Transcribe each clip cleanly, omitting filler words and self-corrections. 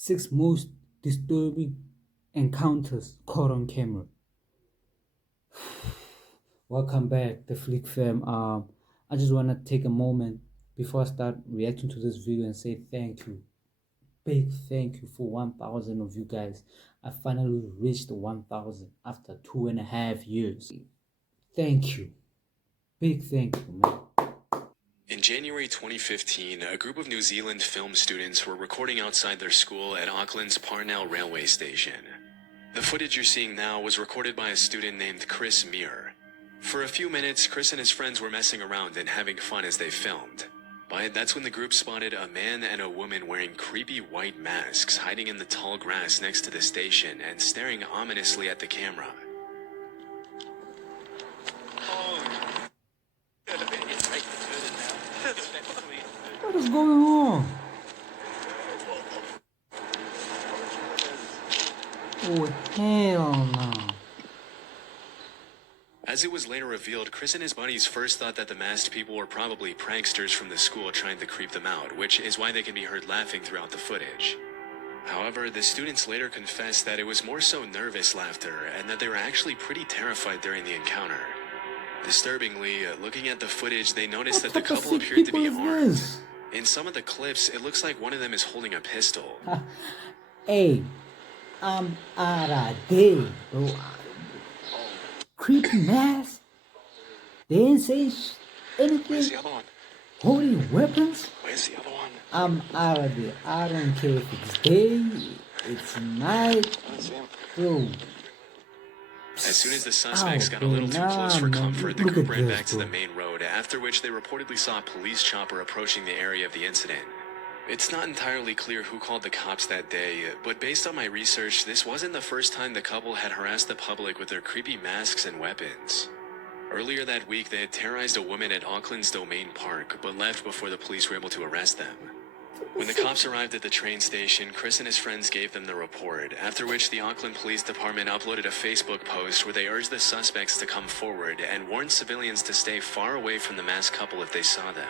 6 most disturbing encounters caught on camera. Welcome back, the Flick Fam. I just want to take a moment before I start reacting to this video and say thank you. Big thank you for 1,000 of you guys. I finally reached 1,000 after 2.5 years. Thank you. Big thank you, man. In January 2015, a group of New Zealand film students were recording outside their school at Auckland's Parnell railway station. The footage you're seeing now was recorded by a student named Chris Muir. For a few minutes, Chris and his friends were messing around and having fun as they filmed. But that's when the group spotted a man and a woman wearing creepy white masks hiding in the tall grass next to the station and staring ominously at the camera. What is going on? Oh, hell no. As it was later revealed, Chris and his buddies first thought that the masked people were probably pranksters from the school trying to creep them out, which is why they can be heard laughing throughout the footage. However, the students later confessed that it was more so nervous laughter and that they were actually pretty terrified during the encounter. Disturbingly, looking at the footage, they noticed that the couple appeared to be armed. In some of the clips, it looks like one of them is holding a pistol. Hey, I'm out of there, bro. Creepy mask. They didn't say anything. Where's the other one? Holding weapons. Where's the other one? I'm out of there. I don't care if it's day, it's night, I don't see him. bro. As soon as the suspects got a little too close for comfort, the group ran back to the main road, after which they reportedly saw a police chopper approaching the area of the incident. It's not entirely clear who called the cops that day, but based on my research, this wasn't the first time the couple had harassed the public with their creepy masks and weapons. Earlier that week, they had terrorized a woman at Auckland's Domain Park, but left before the police were able to arrest them. When the cops arrived at the train station, Chris and his friends gave them the report, after which the Auckland Police Department uploaded a Facebook post where they urged the suspects to come forward and warned civilians to stay far away from the masked couple if they saw them.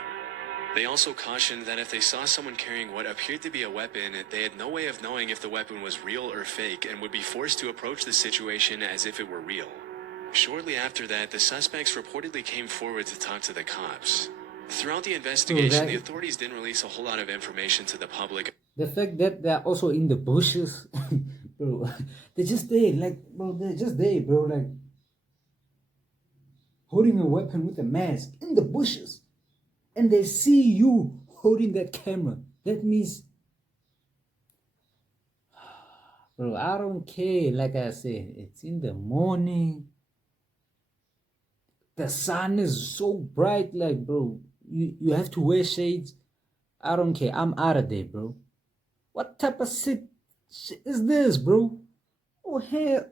They also cautioned that if they saw someone carrying what appeared to be a weapon, they had no way of knowing if the weapon was real or fake and would be forced to approach the situation as if it were real. Shortly after that, the suspects reportedly came forward to talk to the cops. Throughout the investigation, the authorities didn't release a whole lot of information to the public. The fact that they're also in the bushes, bro, they're just there, like, bro, they're just there, bro, like, holding a weapon with a mask in the bushes, and they see you holding that camera. That means, bro, I don't care. Like I said, it's in the morning. The sun is so bright, like, bro, you have to wear shades. I don't care. I'm out of there, bro. What type of shit is this, bro? Oh, hell.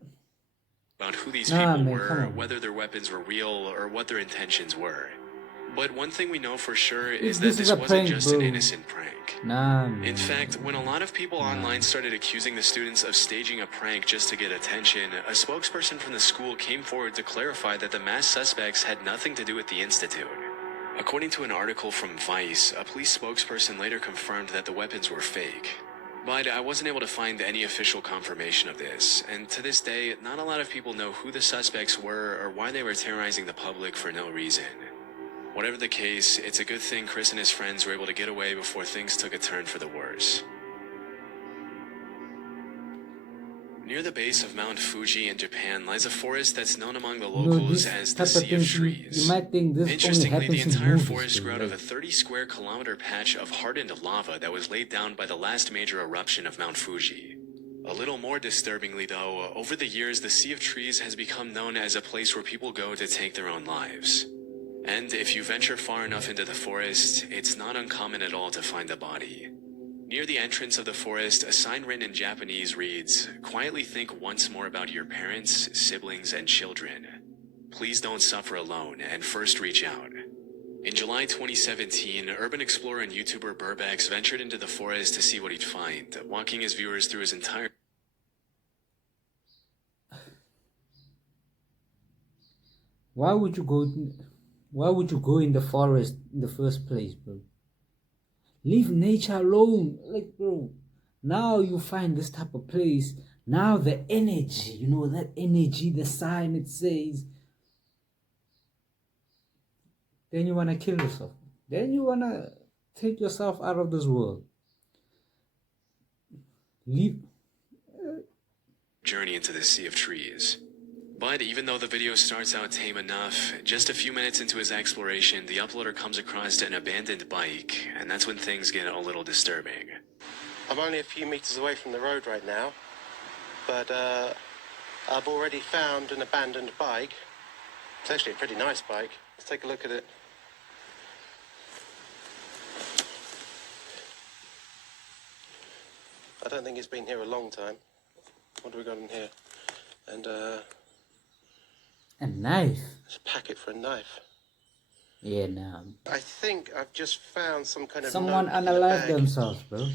About who these people were, whether their weapons were real, or what their intentions were. But one thing we know for sure is that this wasn't just an innocent prank. In fact, when a lot of people online started accusing the students of staging a prank just to get attention, a spokesperson from the school came forward to clarify that the masked suspects had nothing to do with the institute. According to an article from Vice, a police spokesperson later confirmed that the weapons were fake. But I wasn't able to find any official confirmation of this, and to this day, not a lot of people know who the suspects were or why they were terrorizing the public for no reason. Whatever the case, it's a good thing Chris and his friends were able to get away before things took a turn for the worse. Near the base of Mount Fuji in Japan lies a forest that's known among the locals as the Sea of Trees. Interestingly, the entire forest grew out of a 30-square-kilometer patch of hardened lava that was laid down by the last major eruption of Mount Fuji. A little more disturbingly, though, over the years the Sea of Trees has become known as a place where people go to take their own lives. And if you venture far enough into the forest, it's not uncommon at all to find a body. Near the entrance of the forest, a sign written in Japanese reads, "Quietly think once more about your parents, siblings, and children. Please don't suffer alone, and first reach out." In July 2017, urban explorer and YouTuber Burbex ventured into the forest to see what he'd find, walking his viewers through his entire... Why would you go in the forest in the first place, bro? Leave nature alone. Like, bro, Now you find this type of place. Now the energy, you know, that energy, the sign it says, then you want to kill yourself. Then you want to take yourself out of this world. Leave. Journey into the sea of trees. But even though the video starts out tame enough, just a few minutes into his exploration, the uploader comes across an abandoned bike, and that's when things get a little disturbing. I'm only a few meters away from the road right now, but I've already found an abandoned bike. It's actually a pretty nice bike. Let's take a look at it. I don't think it's been here a long time. What do we got in here? And A knife. it's a packet for a knife. Yeah, nah. I think I've just found some kind of Someone note in the analyzed bag. themselves, bro.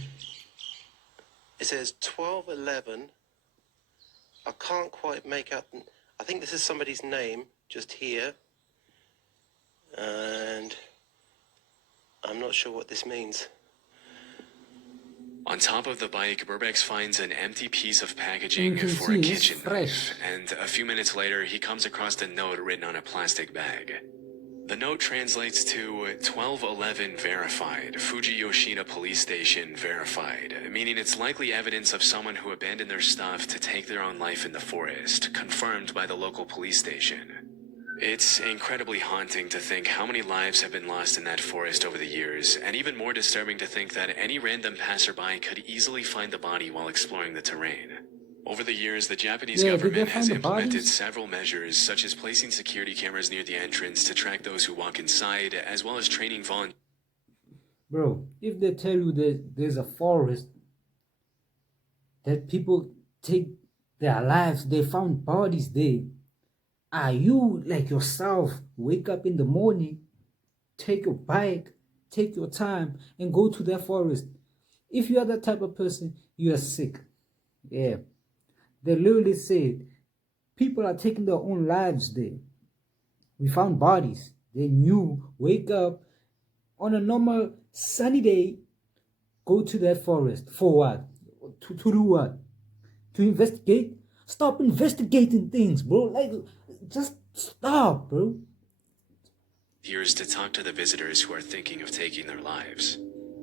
It says 1211. I can't quite make out. I think this is somebody's name just here. And I'm not sure what this means. On top of the bike, Burbex finds an empty piece of packaging You can for a see it's kitchen fresh. knife, and a few minutes later, he comes across a note written on a plastic bag. The note translates to 1211 verified, Fuji Yoshida Police Station verified, meaning it's likely evidence of someone who abandoned their stuff to take their own life in the forest, confirmed by the local police station. It's incredibly haunting to think how many lives have been lost in that forest over the years, and even more disturbing to think that any random passerby could easily find the body while exploring the terrain. Over the years, the Japanese Yeah, did they government has find the implemented bodies? several measures, such as placing security cameras near the entrance to track those who walk inside, as well as training volunteers. Bro, if they tell you that there's a forest that people take their lives, they found bodies there, are you like yourself, wake up in the morning, take your bike, take your time, and go to that forest? If you are that type of person, you are sick. Yeah. They literally said people are taking their own lives there. We found bodies. Then you wake up on a normal sunny day, go to that forest. For what? To do what? To investigate? Stop investigating things, bro. Like, just stop, bro. Years to talk to the visitors who are thinking of taking their lives.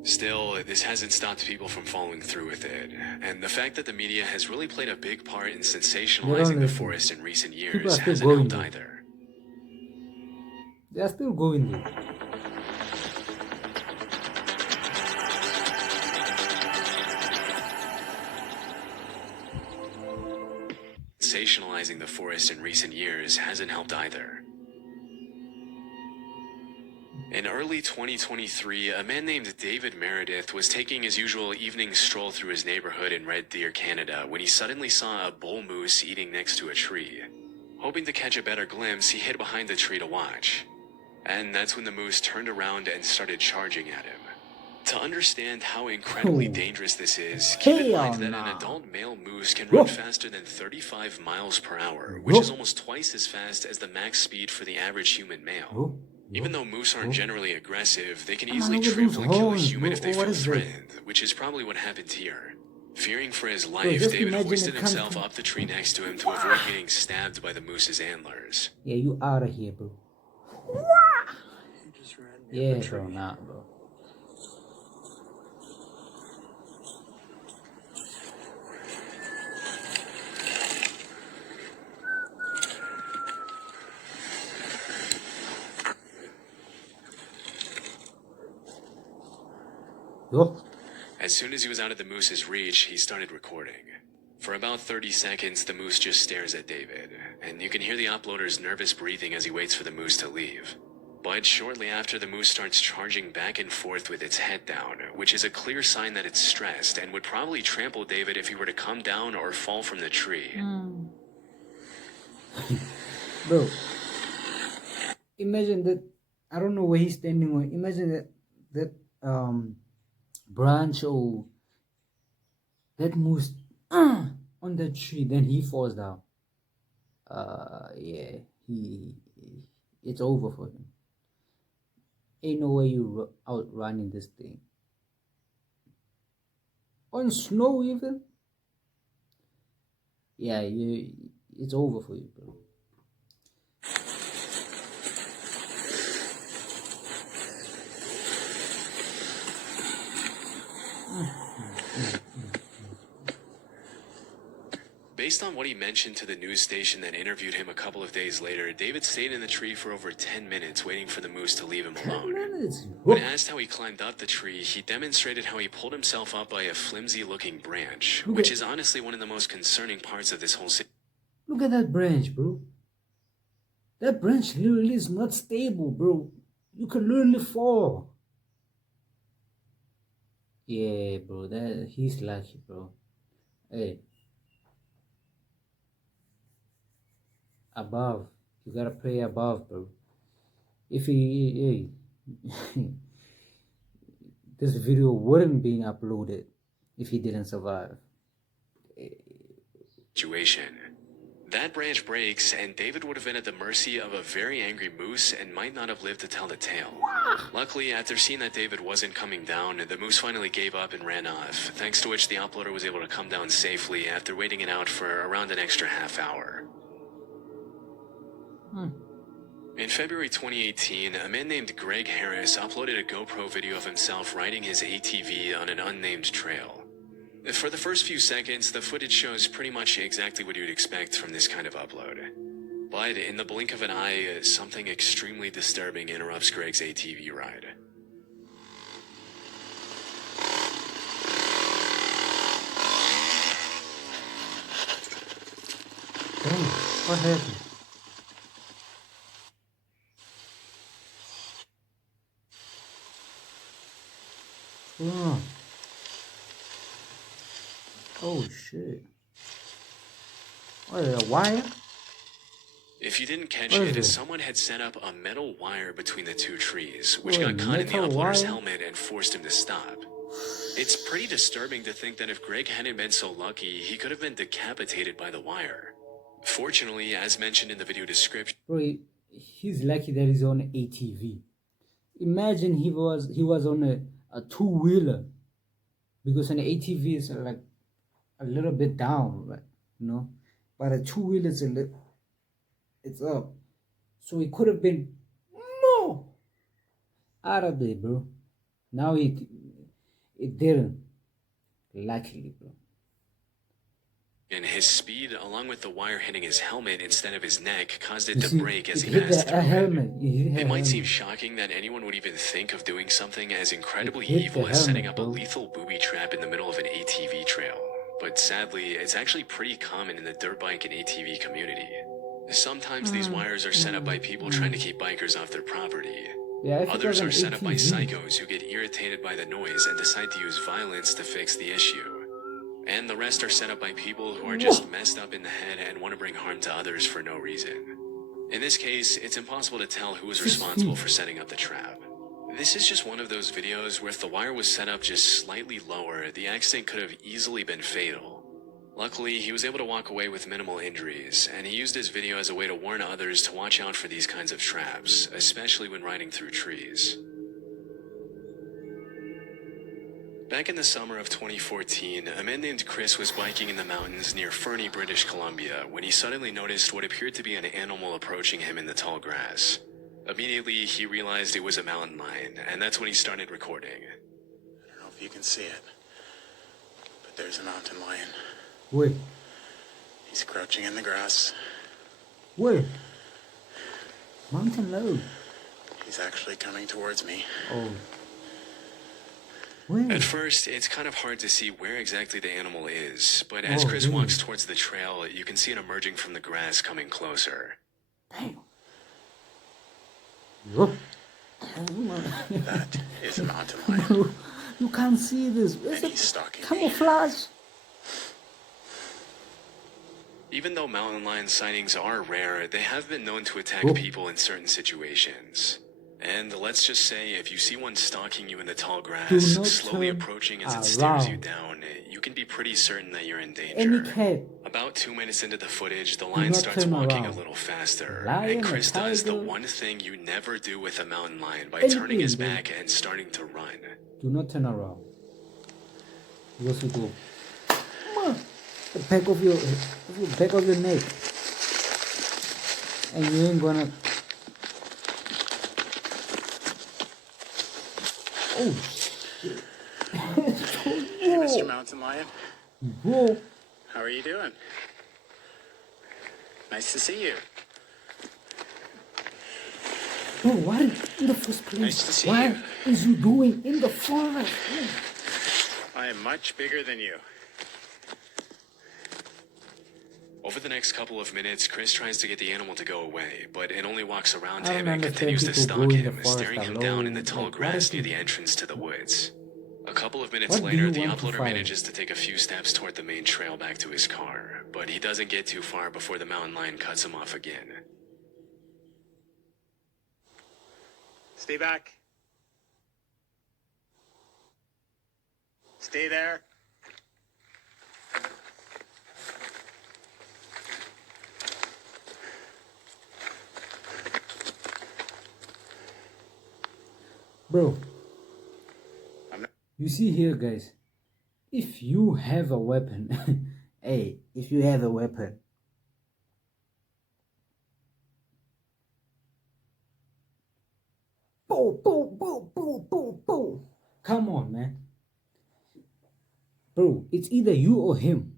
Still, this hasn't stopped people from following through with it, and the fact that the media has really played a big part in sensationalizing the listen. forest in recent People are years still hasn't going helped there. either. They are still going there. Sensationalizing the forest in recent years hasn't helped either. In early 2023, a man named David Meredith was taking his usual evening stroll through his neighborhood in Red Deer, Canada, when he suddenly saw a bull moose eating next to a tree. Hoping to catch a better glimpse, he hid behind the tree to watch. And that's when the moose turned around and started charging at him. To understand how incredibly Oh. dangerous this is, keep in mind Hell that an nah. adult male moose can Whoa. run faster than 35 miles per hour, which is Whoa. almost twice as fast as the max speed for the average human male. Bro, Even though moose aren't generally aggressive, they can Man, easily look at trample those and kill a horns, human bro. if they What feel is that? threatened, which is probably what happened here. Fearing for his life, just David imagine hoisted it comes himself to- up the tree next to him to avoid getting stabbed by the moose's antlers. Yeah, you out of here, bro. Yeah, bro, nah, bro. Yo. As soon as he was out of the moose's reach, he started recording. For about 30 seconds, the moose just stares at David, and you can hear the uploader's nervous breathing as he waits for the moose to leave. But shortly after, the moose starts charging back and forth with its head down, which is a clear sign that it's stressed and would probably trample David if he were to come down or fall from the tree. Bro, imagine that. I don't know where he's standing on. Imagine that branch or that moose on the tree, then he falls down. Yeah, it's over for him. Ain't no way you outrunning this thing. On snow even. Yeah, it's over for you, bro. Based on what he mentioned to the news station that interviewed him a couple of days later, David stayed in the tree for over 10 minutes waiting for the moose to leave him 10 alone. minutes. When asked how he climbed up the tree, he demonstrated how he pulled himself up by a flimsy-looking branch, which is honestly one of the most concerning parts of this whole situation. Look at that branch, bro. That branch literally is not stable, bro. You can literally fall. Yeah, bro. He's lucky, bro. Hey. Above. You gotta pray above, bro. If he this video wouldn't be uploaded if he didn't survive. Situation. That branch breaks, and David would have been at the mercy of a very angry moose and might not have lived to tell the tale. Luckily, after seeing that David wasn't coming down, the moose finally gave up and ran off, thanks to which the uploader was able to come down safely after waiting it out for around an extra half hour. In February 2018, a man named Greg Harris uploaded a GoPro video of himself riding his ATV on an unnamed trail. For the first few seconds, the footage shows pretty much exactly what you'd expect from this kind of upload. But in the blink of an eye, something extremely disturbing interrupts Greg's ATV ride. Damn, what happened? Oh. Oh shit. What is a wire? If you didn't catch it, someone had set up a metal wire between the two trees, which What, got caught in the uploader's wire? helmet and forced him to stop. It's pretty disturbing to think that if Greg hadn't been so lucky, he could have been decapitated by the wire. Fortunately, as mentioned in the video description, Bro, he's lucky that he's on an ATV. Imagine he was on a two-wheeler, because an ATV is like a little bit down, right? You know, but a two-wheeler is it's up, so it could have been more out of there, bro. Now it didn't, luckily, bro. and his speed, along with the wire hitting his helmet instead of his neck, caused it to See, break as it he hit passed the through it. helmet. It might seem shocking that anyone would even think of doing something as incredibly It hit evil the as setting helmet, up a bro. lethal booby trap in the middle of an ATV trail. But sadly, it's actually pretty common in the dirt bike and ATV community. Sometimes these wires are set up by people trying to keep bikers off their property. Yeah, if it Others was an are set up by ATV. psychos who get irritated by the noise and decide to use violence to fix the issue. And the rest are set up by people who are just messed up in the head and want to bring harm to others for no reason. In this case, it's impossible to tell who was responsible for setting up the trap. This is just one of those videos where if the wire was set up just slightly lower, the accident could have easily been fatal. Luckily, he was able to walk away with minimal injuries, and he used his video as a way to warn others to watch out for these kinds of traps, especially when riding through trees. Back in the summer of 2014, a man named Chris was biking in the mountains near Fernie, British Columbia, when he suddenly noticed what appeared to be an animal approaching him in the tall grass. Immediately, he realized it was a mountain lion, and that's when he started recording. I don't know if you can see it, but there's a mountain lion. Wait, He's crouching in the grass. wait. Mountain low. He's actually coming towards me. Oh. Wait. At first, it's kind of hard to see where exactly the animal is, but as Oh, Chris really? walks towards the trail, you can see it emerging from the grass coming closer. Damn. Whoop. That is a mountain lion. You can't see this. And Is he's it stalking me. camouflage? Even though mountain lion sightings are rare, they have been known to attack Oh. people in certain situations. And let's just say, if you see one stalking you in the tall grass, Do not slowly turn approaching as it stares you around. down, you can be pretty certain that you're in Any danger. cat. About 2 minutes into the footage, the lion not starts turn walking around. a little faster, Lion, and Chris a does the tiger. one thing you never do with a mountain lion by Anything, turning his dude. back and starting to run. Do not turn around. You also go, "Mwah," the back of your neck, and you ain't gonna. Oh shit! Hey, Mr. Mountain Lion. Bro, How are you doing? Nice to see you. bro, what in the first place? Nice to see What you. is you doing in the forest? I am much bigger than you. Over the next couple of minutes, Chris tries to get the animal to go away, but it only walks around I him don't and understand continues to people stalk go in the him, forest staring him down in the alone. tall Like, what grass is near it? the entrance to the woods. A couple of minutes What do later, you the want to uploader find? manages to take a few steps toward the main trail back to his car, but he doesn't get too far before the mountain lion cuts him off again. Stay back. Stay there. Bro, I'm not. you see here, guys, if you have a weapon, hey, if you have a weapon, boom, boom, boom, boom, boom, boom. Come on, man. Bro, it's either you or him.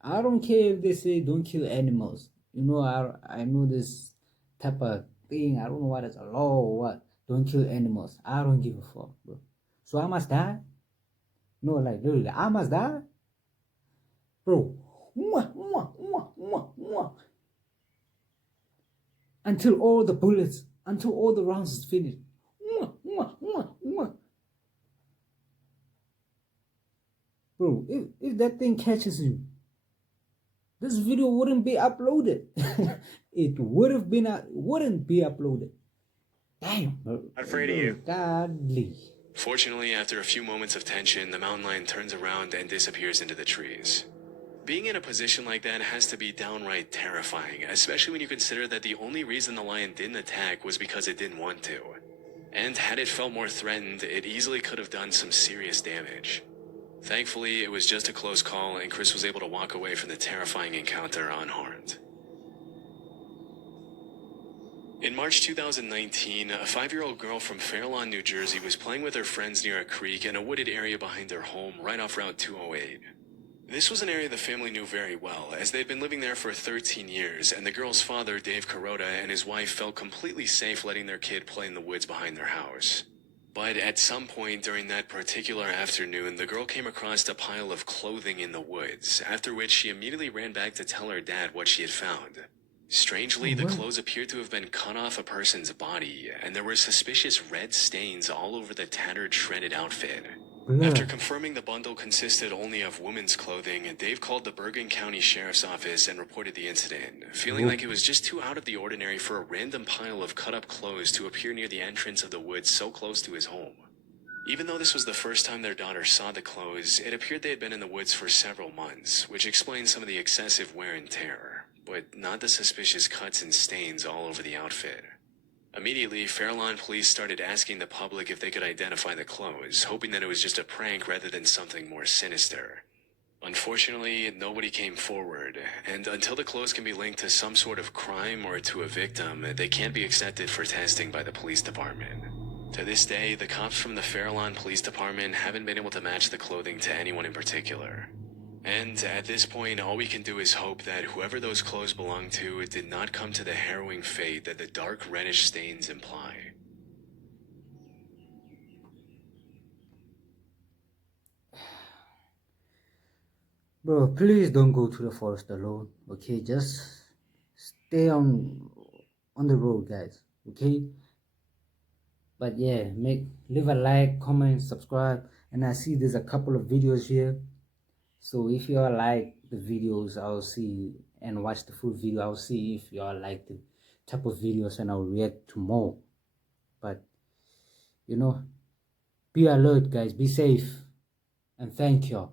I don't care if they say don't kill animals. You know, I know this type of thing. I don't know what it's a law or what. Don't kill animals. I don't give a fuck, bro. So I must die? No, like literally, I must die? Bro. Mwah, mwah, mwah, mwah, mwah. Until all the bullets, until all the rounds is finished. Mwah, mwah, mwah, mwah. Bro, if that thing catches you, this video wouldn't be uploaded. It wouldn't be uploaded. Damn, bro. Not afraid of you. Godly. Fortunately, after a few moments of tension, the mountain lion turns around and disappears into the trees. Being in a position like that has to be downright terrifying, especially when you consider that the only reason the lion didn't attack was because it didn't want to. And had it felt more threatened, it easily could have done some serious damage. Thankfully, it was just a close call, and Chris was able to walk away from the terrifying encounter unharmed. In March 2019, a 5-year-old girl from Fairlawn, New Jersey was playing with her friends near a creek in a wooded area behind their home right off Route 208. This was an area the family knew very well, as they'd been living there for 13 years, and the girl's father, Dave Kuroda, and his wife felt completely safe letting their kid play in the woods behind their house. But at some point during that particular afternoon, the girl came across a pile of clothing in the woods, after which she immediately ran back to tell her dad what she had found. Strangely, the clothes appeared to have been cut off a person's body, and there were suspicious red stains all over the tattered, shredded outfit. After confirming the bundle consisted only of women's clothing, Dave called the Bergen County Sheriff's Office and reported the incident, feeling like it was just too out of the ordinary for a random pile of cut-up clothes to appear near the entrance of the woods so close to his home. Even though this was the first time their daughter saw the clothes, it appeared they had been in the woods for several months, which explains some of the excessive wear and tear, but not the suspicious cuts and stains all over the outfit. Immediately, Fairlawn police started asking the public if they could identify the clothes, hoping that it was just a prank rather than something more sinister. Unfortunately, nobody came forward, and until the clothes can be linked to some sort of crime or to a victim, they can't be accepted for testing by the police department. To this day, the cops from the Fairlawn Police Department haven't been able to match the clothing to anyone in particular. And at this point, all we can do is hope that whoever those clothes belonged to did not come to the harrowing fate that the dark reddish stains imply. Bro, please don't go to the forest alone, okay? Just stay on the road, guys, okay? But yeah, leave a like, comment, subscribe, and I see there's a couple of videos here. So if y'all like the videos, I'll see and watch the full video. I'll see if y'all like the type of videos and I'll react to more. But you know, be alert, guys, be safe, and thank y'all.